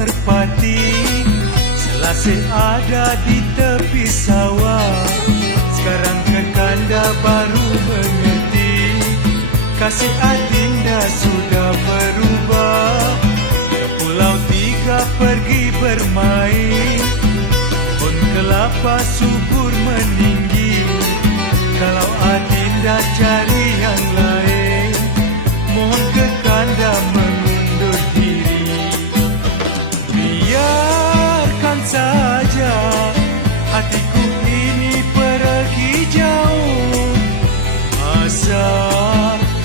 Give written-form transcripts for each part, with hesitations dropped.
merpati, selasih ada di tepi sawah. Sekarang Kekanda baru mengerti, kasih adinda sudah berubah. Ke Pulau Tiga pergi bermain, pohon kelapa subur meninggi. Kalau adinda cari yang lain, mohon Kekanda mengundur diri. Biarkan saja hatiku ini pergi jauh, asa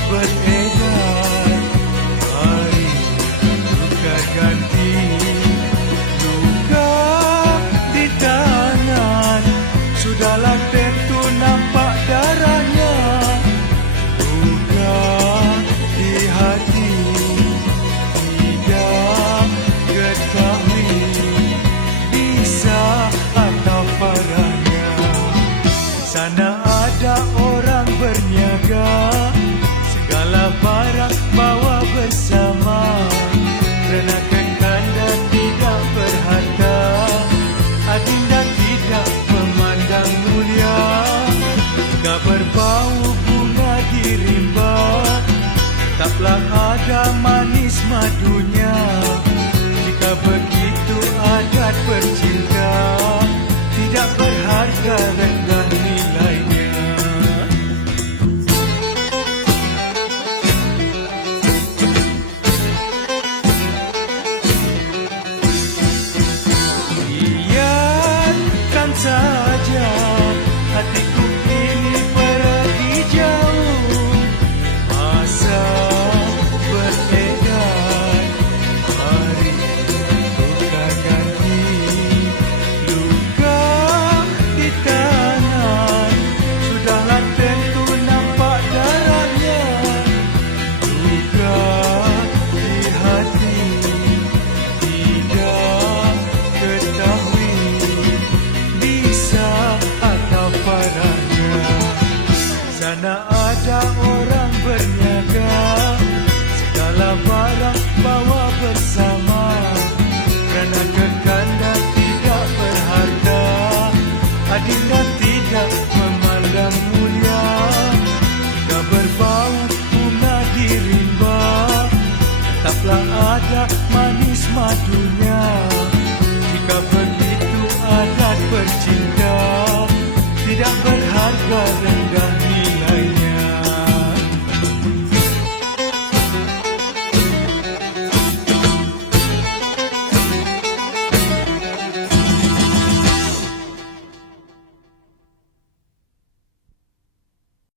beredar, hari luka ganti luka di tangan. Sudahlah tentu nampak darahnya, luka di hati tidak ketahui bisa atau parahnya. Sana ada orang berniaga, segala barang bawa bersama. Kerana Kekanda tidak berharta, adinda tidak memandang mulia. Jika berbau bunga di rimba, tetaplah ada manis madunya. Jika begitu adat bercinta, tidak berharga rendah nilainya. Biarkan saja hatiku ini pergi jauh, masa beredar, hari luka ganti luka di tangan. Sudahlah tentu nampak darahnya, luka di hati tidak ketahui bisa atau parahnya. Sana ada orang berniaga, segala barang bawa bersama. Kerana Kekanda tidak berharga, adinda tidak memandang mulia. Jika berbau bunga di rimba, tetaplah ada manis madunya. Jika begitu adat bercinta, tidak berharga